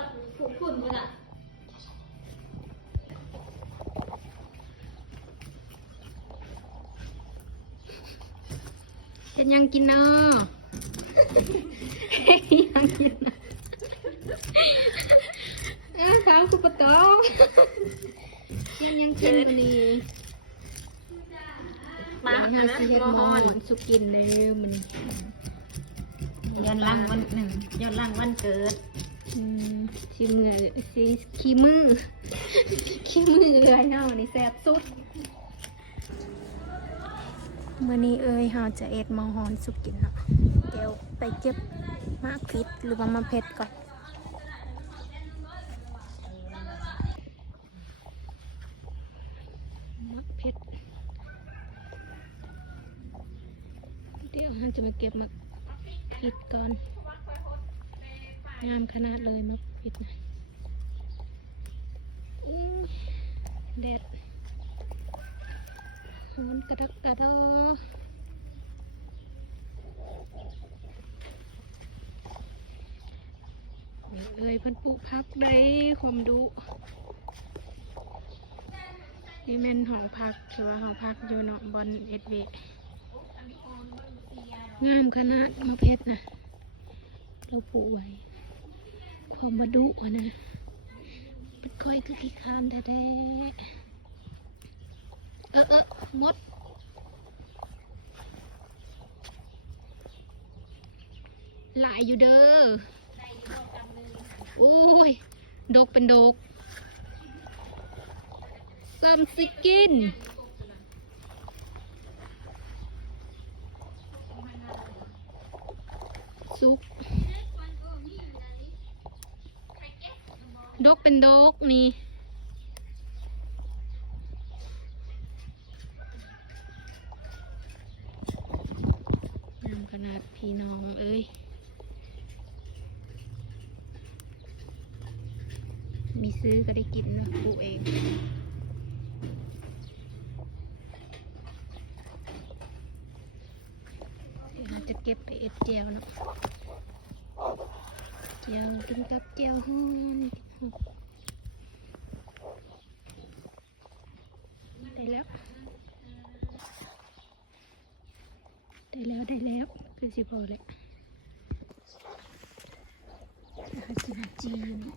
สัตว์ขุ่นขุ่นมันอ่ะเฮ็ดยังกินเนาะเฮ็ดยังกินนะขาวคือปะตองเฮ็ดยังกินวันนี้มาเฮาสิเฮ็ดหม้อสุกินได้มันย้อนหลังวันหนึ่งย้อนหลังวันเกิดขี้มือสิขี้มือขี้มือเอ้ยเฮานี่แซ่บสุดมื้อนี้เอ้ยเฮาจะเอ็ดหม้อฮ้อนสุกินเนาะเดี๋ยวไปเก็บมะพริกหรือว่ามะเพ็ดก่อนมะเพ็ดเดี๋ยวเราจะมาเก็บมะพริกก่อนงามขนาดเลยมะพริกนะแดดร้อนกระดักกระดอเอ้ยเพิ่นปลูกพักได้ความดุนี่แม่นหองพักคือว่าหองพักอยู่เนาะบอนเอ็ดเวงามขนาดมะเพชรนะเราปลูกไว้ความมาดุนะเป็นค่อยคือขี้คานแท้ๆมดหลายอยู่เด้อโอ้ยดกเป็นดกซัมซิกินซุกดกเป็นดกนี่งามขนาดพี่น้องเอ้ยมีซื้อก็ได้กินนะปลูกเองเราจะเก็บไปเอ็ดเจียวเนาะเจียวกินกับเจียวฮ้อนได้แล้วคือสิพอเลยกินจีอยู่นี่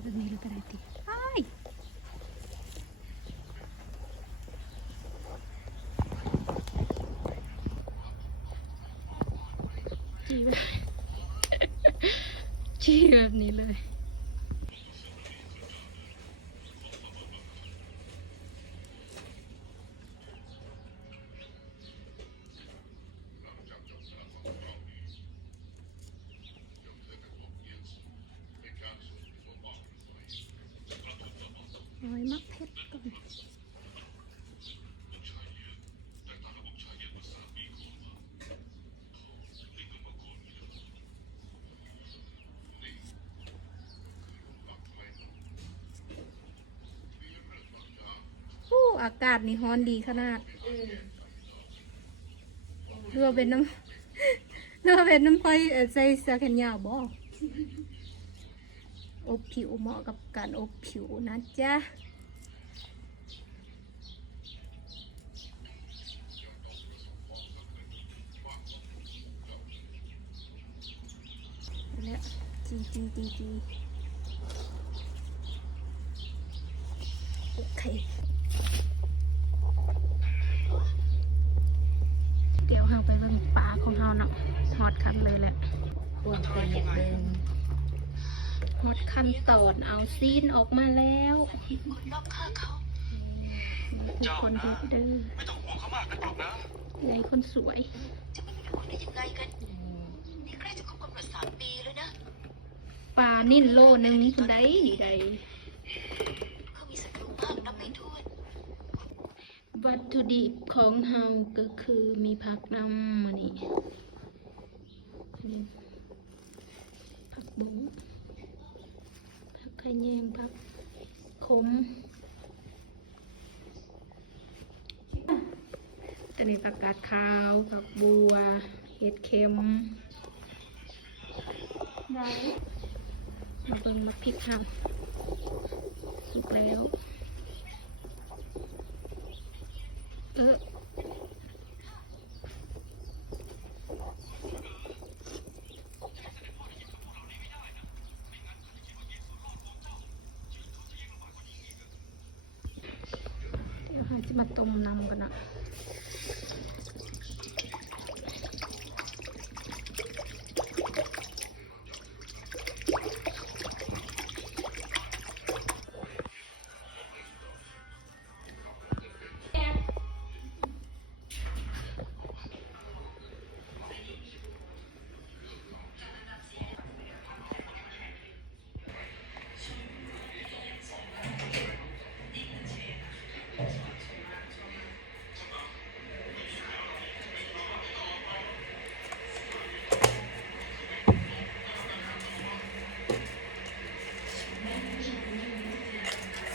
แบบนี้เราก็ได้ตีจีแบบนี้เลยร้อยมักเพชรก่อนอากาศนี่ร้อนดีขนาดเรือเป็นน้ำเรือเป็นน้ำไฟใส่เสื้อแขนยาวบ่อบผิวเหมาะกับการอบผิวนะจ๊ะแล้วจีโอเคเดี๋ยวเราไปเบิ่งปลาของเราเนาะฮอดคันเลยแหละปวดเป็นอย่างเดิมฮอดขั้นตอนเอาซีนออกมาแล้วคือคนเฮ็ดเด้อไม่ต้องห่วงเขามากนักหรอกนะยายคนสวยจะไม่มีห่วงได้ยังไงกันนี่ใกล้จะครบกำหนด3 ปีแล้วนะปลานิ่นโลนึงคุณได้เขามีศัตรูมากนับไม่ถ้วนวัตถุดิบของเฮาก็คือมีผักนำมานี่ผักบุ้งผักขะแยงผักขม ตัวนี้ผักกาดขาวผักบัวเห็ดเข็ม ได้ มาเบิ่งมักพริกเฮาสุกแล้วเดี๋ยวเราจะมาต้มน้ำกันนะ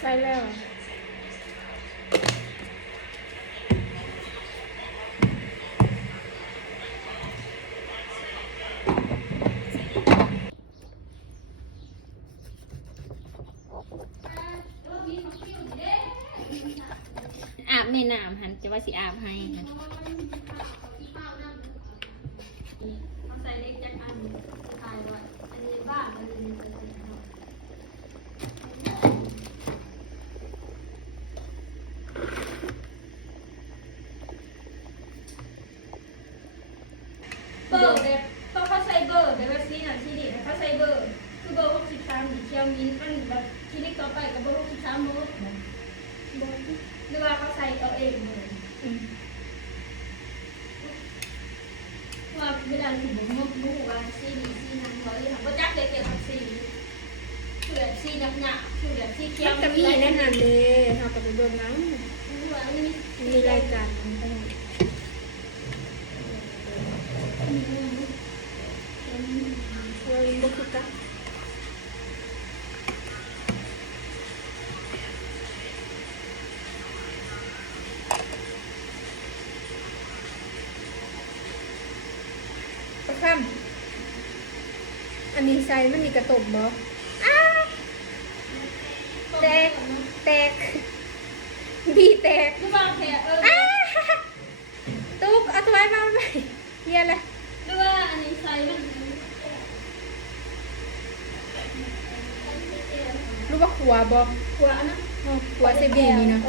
ใส่แล้วอาบในน้ำหันจะว่าสิอาบให้ค่ะใส่เล็กจักอันตายด้วยอันนี้บ้าอันนี้เบอร์แบบต้องเขาใช้เบอร์แบบซีนั่นซีนี่นะเขาใช้เบอร์คือเบอร์63สีเขียวมีมันแบบคลินิกต่อไปกับเบอร์63โน้ตหรือว่าเขาใส่เอาเองเลยว่าเวลาถึงมุกว่าซีนี่ซีนั่นเขาเลยทำก็จักเลยเกี่ยวกับซีคือแบบซีหนักๆคือแบบซีเขียวจะมีแน่นอนเลยเราก็ไปเบิ่งนั้นมีรายการบุกกันประคำอันนี้ใส่มันมีกระตุ่มบ่แตกบีแตกหรือว่าแผลตุ๊กเอาถ้วยมาไหมเฮียเลยหรือว่าอันนี้ใส่มันรู้ว่าขัวบอกขัวนะขัวเซบีนี่นะ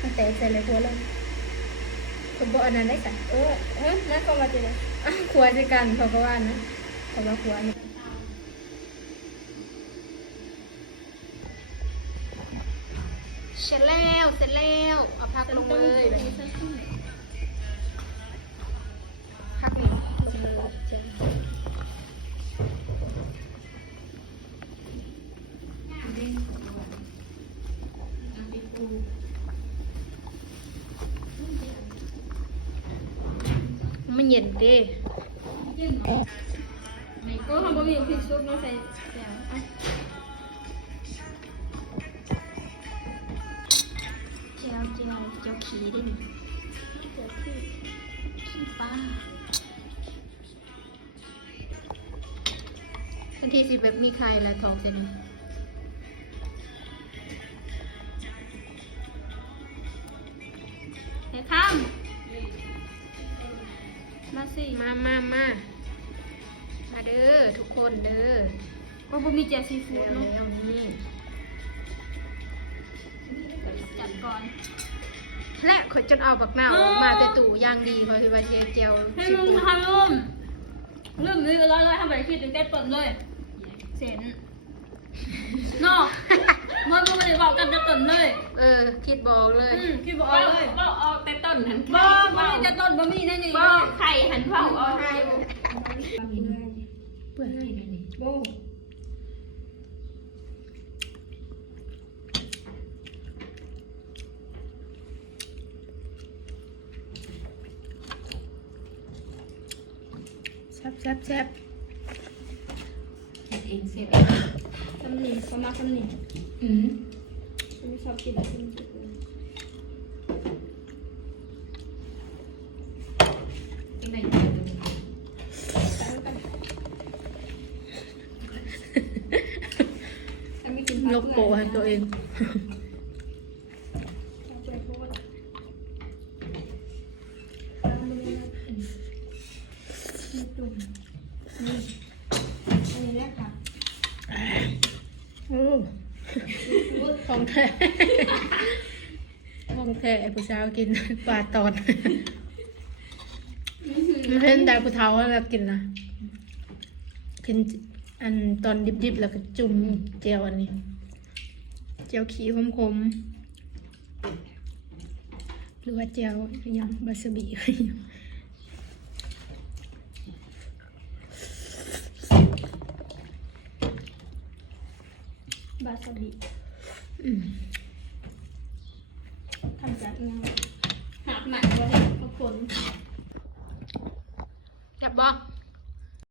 มันแตกใส่เลยขัวเลยเขาบอกอันนั้นได้กันนั่นก็มาจีเลยขัวจีกันเขาก็ว่านะเขาว่าขัวนี่เสร็จแล้วเอาพักลงเลยพักลงเลยจ้ะมันเย็นดิก็ทำบะหมี่พริกซุปมาใส่แก้วเจียวขี้ดิขี้ปลาทันทีสิแบบมีใครแล้วทองเสร็จนี่ไอ้ข้ามมาสิมาเด้อทุกคนเด้อก็บ่มีแจ่วซีฟู้ดเนาะแล้วนี่จัดก่อนและขอจนเอาบักนาวมาแต่ตู่ย่างดีเพราะว่าเจียวให้ลุงทำลุงนี้ก็ร้อยทำแบบคิดถึงแต่ต้นเลยเสร็จเนาะเมื่อไม่ได้บอกกันแต่ต้นเลยคิดบอกเลยคิดบอกเลยบอกเอาแต่ต้นหันบอกแต่ต้นบ่มีแน่นี่บอกไข่หันเผาเอาให้เปื่อยให้นี่โบแซ่บเองเสร็จทำหนิเขามาทำหนิไม่ชอบกินอะไรที่มันจุกเลย ยกโปะให้ตัวเอง อันนี้แหละค่ะ โอ้ของแท้ ของแท้ไอ้ผู้สาวกิน ปลาตอนมันเห็นได้ผู้เฒ่าแล้วกินนะกินอันตอนดิบๆแล้วก็จุ่มเจียวอันนี้เจียวขี้คมๆหรือว่าเจียวยังบาสบิ บาสบิ อืม ทำจากยังหักหนักเลยทุกคน จับบ่